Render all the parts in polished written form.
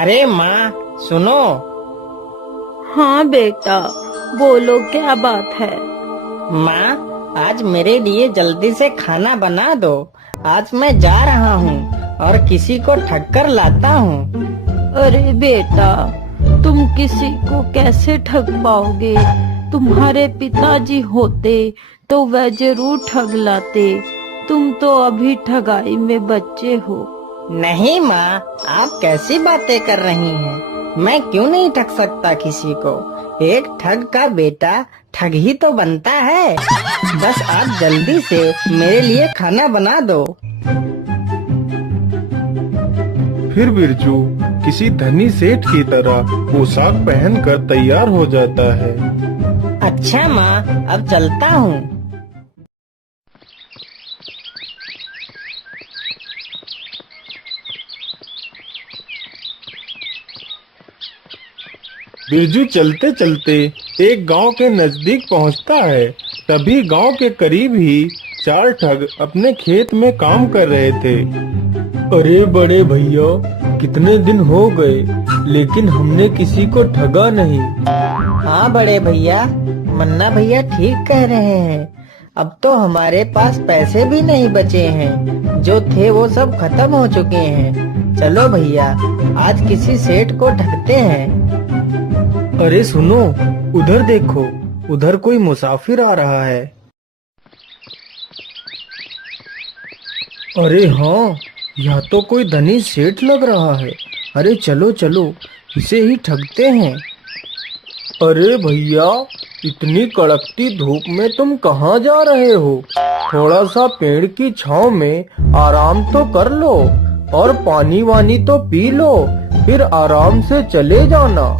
अरे माँ, सुनो। हाँ बेटा, बोलो क्या बात है। माँ, आज मेरे लिए जल्दी से खाना बना दो। आज मैं जा रहा हूँ और किसी को ठग कर लाता हूँ। अरे बेटा, तुम किसी को कैसे ठग पाओगे। तुम्हारे पिताजी होते तो वह जरूर ठग लाते। तुम तो अभी ठगाई में बच्चे हो। नहीं माँ, आप कैसी बातें कर रही हैं? मैं क्यों नहीं ठग सकता किसी को? एक ठग का बेटा ठग ही तो बनता है। बस आप जल्दी से मेरे लिए खाना बना दो। फिर बिरजू किसी धनी सेठ की तरह पोशाक पहनकर तैयार हो जाता है। अच्छा माँ, अब चलता हूँ। बिरजू चलते चलते एक गांव के नजदीक पहुंचता है। तभी गांव के करीब ही चार ठग अपने खेत में काम कर रहे थे। अरे बड़े भैया, कितने दिन हो गए लेकिन हमने किसी को ठगा नहीं। हाँ बड़े भैया, मन्ना भैया ठीक कह रहे हैं। अब तो हमारे पास पैसे भी नहीं बचे हैं। जो थे वो सब खत्म हो चुके हैं। चलो भैया, आज किसी सेठ को ठगते हैं। अरे सुनो, उधर देखो, उधर कोई मुसाफिर आ रहा है। अरे हाँ, यह तो कोई धनी सेठ लग रहा है। अरे चलो चलो, इसे ही ठगते हैं। अरे भैया, इतनी कड़कती धूप में तुम कहाँ जा रहे हो? थोड़ा सा पेड़ की छांव में आराम तो कर लो और पानी वानी तो पी लो, फिर आराम से चले जाना।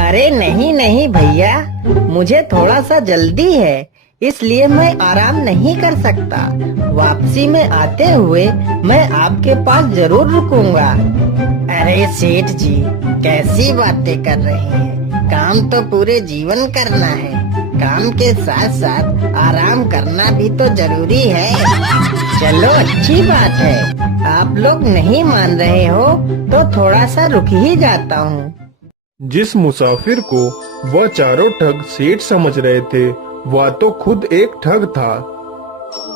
अरे नहीं नहीं भैया, मुझे थोड़ा सा जल्दी है, इसलिए मैं आराम नहीं कर सकता। वापसी में आते हुए मैं आपके पास जरूर रुकूंगा। अरे सेठ जी, कैसी बातें कर रहे हैं? काम तो पूरे जीवन करना है। काम के साथ साथ आराम करना भी तो जरूरी है। चलो अच्छी बात है, आप लोग नहीं मान रहे हो तो थोड़ा सा रुक ही जाता हूँ। जिस मुसाफिर को वह चारों ठग सेठ समझ रहे थे, वह तो खुद एक ठग था।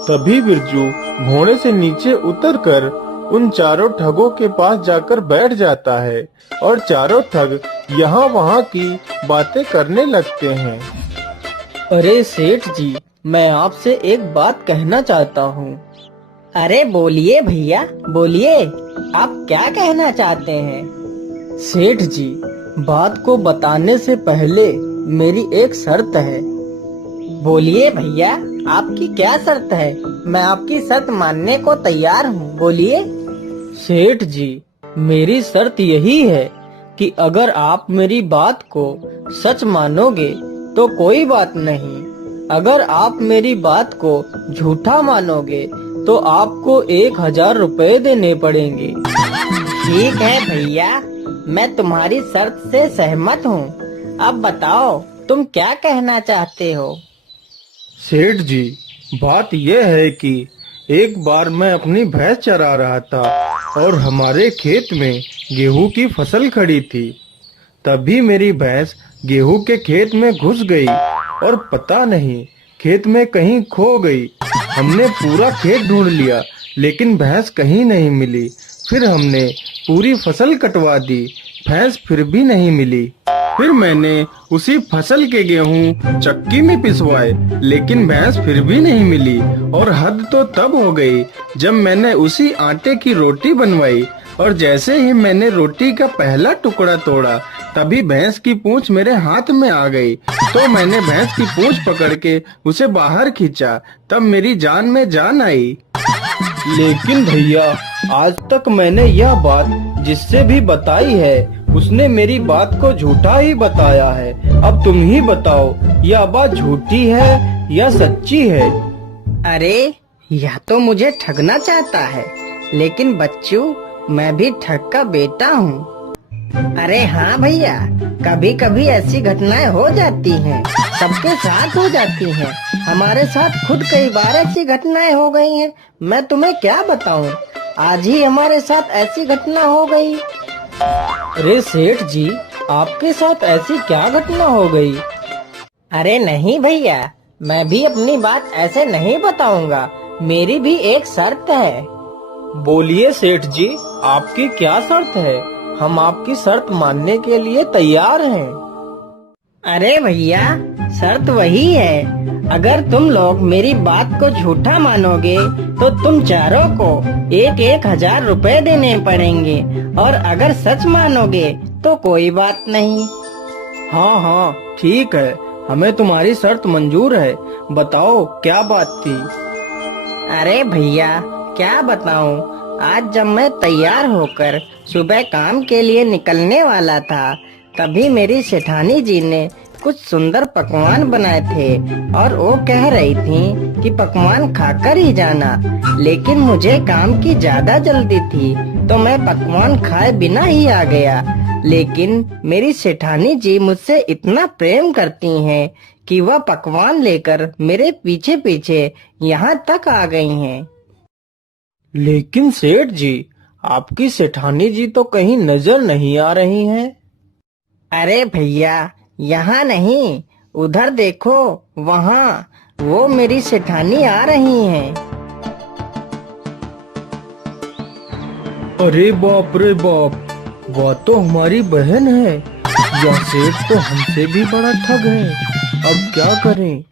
तभी बिरजू घोड़े से नीचे उतरकर उन चारों ठगों के पास जाकर बैठ जाता है और चारों ठग यहाँ वहाँ की बातें करने लगते हैं। अरे सेठ जी, मैं आपसे एक बात कहना चाहता हूँ। अरे बोलिए भैया, बोलिए, आप क्या कहना चाहते हैं? सेठ जी, बात को बताने से पहले मेरी एक शर्त है। बोलिए भैया, आपकी क्या शर्त है? मैं आपकी शर्त मानने को तैयार हूँ, बोलिए। सेठ जी, मेरी शर्त यही है कि अगर आप मेरी बात को सच मानोगे तो कोई बात नहीं। अगर आप मेरी बात को झूठा मानोगे तो आपको 1000 रुपए देने पड़ेंगे। ठीक है भैया, मैं तुम्हारी शर्त से सहमत हूँ। अब बताओ, तुम क्या कहना चाहते हो? सेठ जी, बात यह है कि एक बार मैं अपनी भैंस चरा रहा था और हमारे खेत में गेहूं की फसल खड़ी थी। तभी मेरी भैंस गेहूं के खेत में घुस गई और पता नहीं खेत में कहीं खो गई। हमने पूरा खेत ढूंढ लिया लेकिन भैंस कहीं नहीं मिली। फिर हमने पूरी फसल कटवा दी, भैंस फिर भी नहीं मिली। फिर मैंने उसी फसल के गेहूं चक्की में पिसवाए लेकिन भैंस फिर भी नहीं मिली। और हद तो तब हो गई जब मैंने उसी आटे की रोटी बनवाई और जैसे ही मैंने रोटी का पहला टुकड़ा तोड़ा तभी भैंस की पूंछ मेरे हाथ में आ गई। तो मैंने भैंस की पूंछ पकड़ के उसे बाहर खींचा, तब मेरी जान में जान आई। लेकिन भैया, आज तक मैंने यह बात जिससे भी बताई है उसने मेरी बात को झूठा ही बताया है। अब तुम ही बताओ, यह बात झूठी है या सच्ची है? अरे यह तो मुझे ठगना चाहता है, लेकिन बच्चू, मैं भी ठग का बेटा हूँ। अरे हाँ भैया, कभी कभी ऐसी घटनाएं हो जाती हैं, सबके साथ हो जाती हैं। हमारे साथ खुद कई बार ऐसी घटनाएं हो गई हैं। मैं तुम्हें क्या बताऊं, आज ही हमारे साथ ऐसी घटना हो गई। अरे सेठ जी, आपके साथ ऐसी क्या घटना हो गई? अरे नहीं भैया, मैं भी अपनी बात ऐसे नहीं बताऊंगा। मेरी भी एक शर्त है। बोलिए सेठ जी, आपकी क्या शर्त है? हम आपकी शर्त मानने के लिए तैयार हैं। अरे भैया, शर्त वही है, अगर तुम लोग मेरी बात को झूठा मानोगे तो तुम चारों को 1,000 रुपए देने पड़ेंगे, और अगर सच मानोगे तो कोई बात नहीं। हाँ हाँ ठीक है, हमें तुम्हारी शर्त मंजूर है। बताओ क्या बात थी? अरे भैया, क्या बताऊं, आज जब मैं तैयार होकर सुबह काम के लिए निकलने वाला था, तभी मेरी सेठानी जी ने कुछ सुंदर पकवान बनाए थे और वो कह रही थी कि पकवान खाकर ही जाना। लेकिन मुझे काम की ज्यादा जल्दी थी तो मैं पकवान खाए बिना ही आ गया। लेकिन मेरी सेठानी जी मुझसे इतना प्रेम करती हैं कि वह पकवान लेकर मेरे पीछे पीछे यहाँ तक आ गई हैं। लेकिन सेठ जी, आपकी सेठानी जी तो कहीं नजर नहीं आ रही हैं। अरे भैया, यहाँ नहीं, उधर देखो, वहाँ वो मेरी सेठानी आ रही हैं। अरे बाप रे बाप, वह तो हमारी बहन है। यह सेठ तो हमसे भी बड़ा ठग है। अब क्या करें?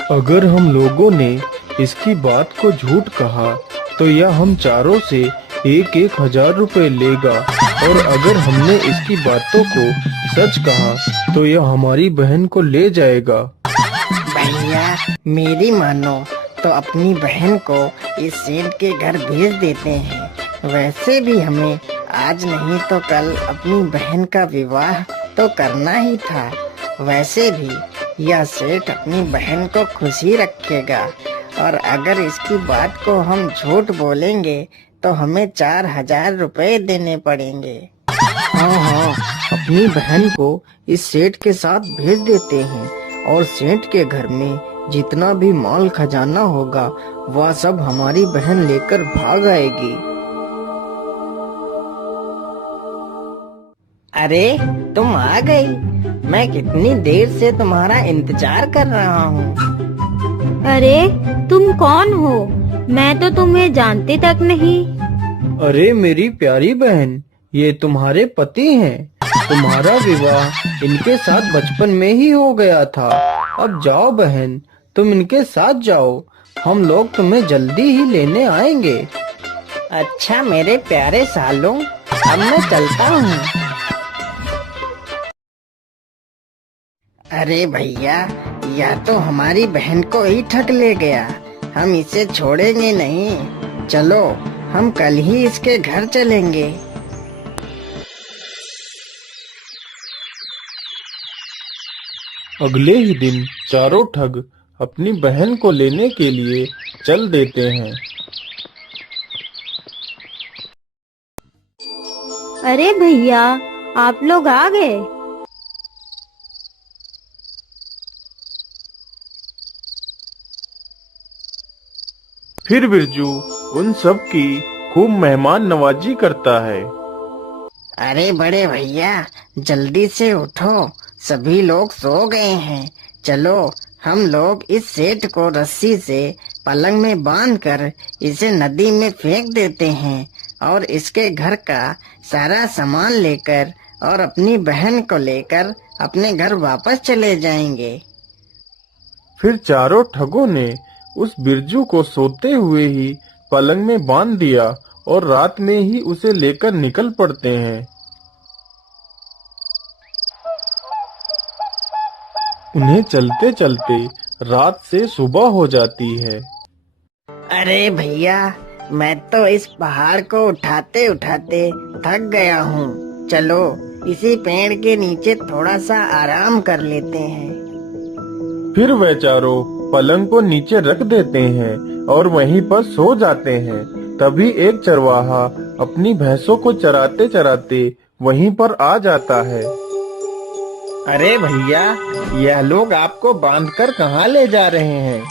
अगर हम लोगों ने इसकी बात को झूठ कहा तो यह हम चारों से 1,000 रुपए लेगा, और अगर हमने इसकी बातों को सच कहा तो यह हमारी बहन को ले जाएगा। भैया, मेरी मानो तो अपनी बहन को इस सेठ के घर भेज देते हैं। वैसे भी हमें आज नहीं तो कल अपनी बहन का विवाह तो करना ही था। वैसे भी यह सेठ अपनी बहन को खुशी रखेगा, और अगर इसकी बात को हम झूठ बोलेंगे तो हमें 4,000 रुपए देने पड़ेंगे। हाँ हाँ, अपनी बहन को इस सेठ के साथ भेज देते हैं, और सेठ के घर में जितना भी माल खजाना होगा वह सब हमारी बहन लेकर भाग आएगी। अरे तुम आ गई, मैं कितनी देर से तुम्हारा इंतजार कर रहा हूँ। अरे तुम कौन हो? मैं तो तुम्हें जानती तक नहीं। अरे मेरी प्यारी बहन, ये तुम्हारे पति हैं। तुम्हारा विवाह इनके साथ बचपन में ही हो गया था। अब जाओ बहन, तुम इनके साथ जाओ, हम लोग तुम्हें जल्दी ही लेने आएंगे। अच्छा मेरे प्यारे सालों, अब मैं चलता हूँ। अरे भैया, यह तो हमारी बहन को ही ठग ले गया। हम इसे छोड़ेंगे नहीं। चलो, हम कल ही इसके घर चलेंगे। अगले ही दिन चारों ठग अपनी बहन को लेने के लिए चल देते हैं। अरे भैया, आप लोग आ गए। फिर बिरजू उन सब की खूब मेहमान नवाजी करता है। अरे बड़े भैया, जल्दी से उठो, सभी लोग सो गए हैं। चलो, हम लोग इस सेठ को रस्सी से पलंग में बांधकर इसे नदी में फेंक देते हैं, और इसके घर का सारा सामान लेकर और अपनी बहन को लेकर अपने घर वापस चले जाएंगे। फिर चारों ठगों ने उस बिरजू को सोते हुए ही पलंग में बांध दिया और रात में ही उसे लेकर निकल पड़ते हैं। उन्हें चलते चलते रात से सुबह हो जाती है। अरे भैया, मैं तो इस पहाड़ को उठाते उठाते थक गया हूँ। चलो, इसी पेड़ के नीचे थोड़ा सा आराम कर लेते हैं। फिर वे चारों पलंग को नीचे रख देते हैं और वहीं पर सो जाते हैं। तभी एक चरवाहा अपनी भैंसों को चराते चराते वहीं पर आ जाता है। अरे भैया, यह लोग आपको बांधकर कहाँ ले जा रहे हैं?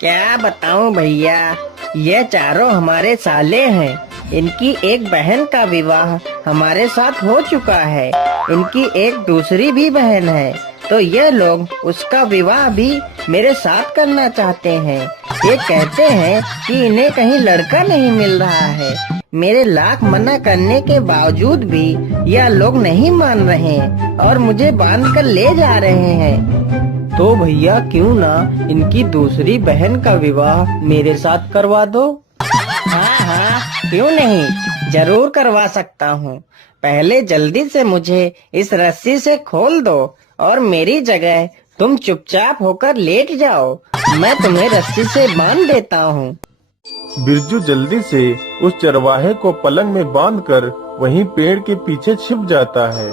क्या बताऊं भैया, ये चारों हमारे साले हैं। इनकी एक बहन का विवाह हमारे साथ हो चुका है। इनकी एक दूसरी भी बहन है, तो ये लोग उसका विवाह भी मेरे साथ करना चाहते हैं। ये कहते हैं कि इन्हें कहीं लड़का नहीं मिल रहा है। मेरे लाख मना करने के बावजूद भी यह लोग नहीं मान रहे और मुझे बांध कर ले जा रहे हैं। तो भैया क्यों ना इनकी दूसरी बहन का विवाह मेरे साथ करवा दो। हाँ हाँ, क्यों नहीं, जरूर करवा सकता हूँ। पहले जल्दी से मुझे इस रस्सी से खोल दो और मेरी जगह तुम चुपचाप होकर लेट जाओ। मैं तुम्हें रस्सी से बांध देता हूँ। बिरजू जल्दी से उस चरवाहे को पलंग में बांधकर वहीं पेड़ के पीछे छिप जाता है।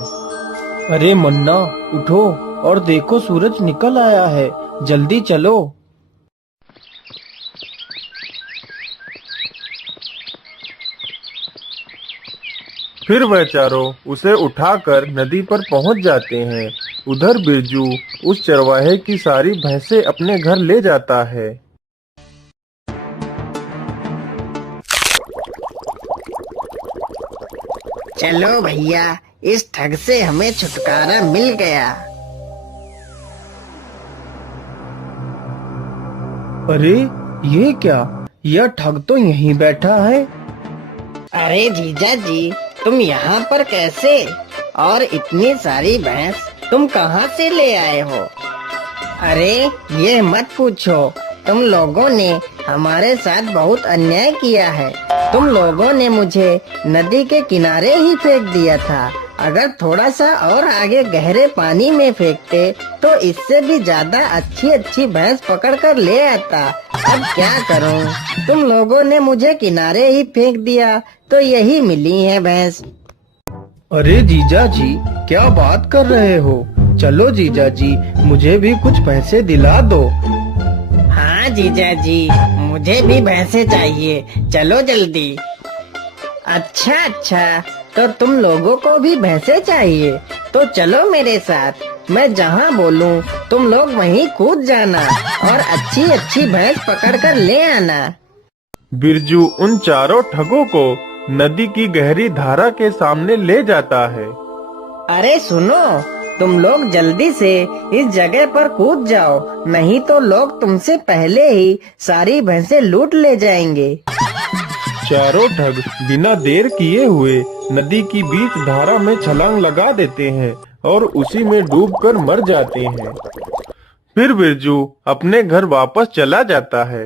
अरे मन्ना उठो और देखो सूरज निकल आया है, जल्दी चलो। फिर वह चारों उसे उठाकर नदी पर पहुंच जाते हैं। उधर बिरजू उस चरवाहे की सारी भैंसें अपने घर ले जाता है। चलो भैया, इस ठग से हमें छुटकारा मिल गया। अरे ये क्या, यह ठग तो यहीं बैठा है। अरे जीजा जी, तुम यहाँ पर कैसे? और इतनी सारी भैंस तुम कहाँ से ले आए हो? अरे ये मत पूछो, तुम लोगों ने हमारे साथ बहुत अन्याय किया है। तुम लोगों ने मुझे नदी के किनारे ही फेंक दिया था। अगर थोड़ा सा और आगे गहरे पानी में फेंकते तो इससे भी ज्यादा अच्छी अच्छी भैंस पकड़ कर ले आता। अब क्या करूं? तुम लोगों ने मुझे किनारे ही फेंक दिया तो यही मिली है भैंस। अरे जीजा जी क्या बात कर रहे हो? चलो जीजा जी, मुझे भी कुछ पैसे दिला दो। हाँ जीजा जी, मुझे भी भैंसे चाहिए, चलो जल्दी। अच्छा, तो तुम लोगों को भी भैंसे चाहिए, तो चलो मेरे साथ। मैं जहाँ बोलूँ तुम लोग वहीं कूद जाना और अच्छी अच्छी भैंस पकड़ कर ले आना। बिरजू उन चारों ठगों को नदी की गहरी धारा के सामने ले जाता है। अरे सुनो, तुम लोग जल्दी से इस जगह पर कूद जाओ, नहीं तो लोग तुमसे पहले ही सारी भैंसें लूट ले जाएंगे। चारों ठग बिना देर किए हुए नदी की बीच धारा में छलांग लगा देते हैं और उसी में डूबकर मर जाते हैं। फिर बिरजू अपने घर वापस चला जाता है।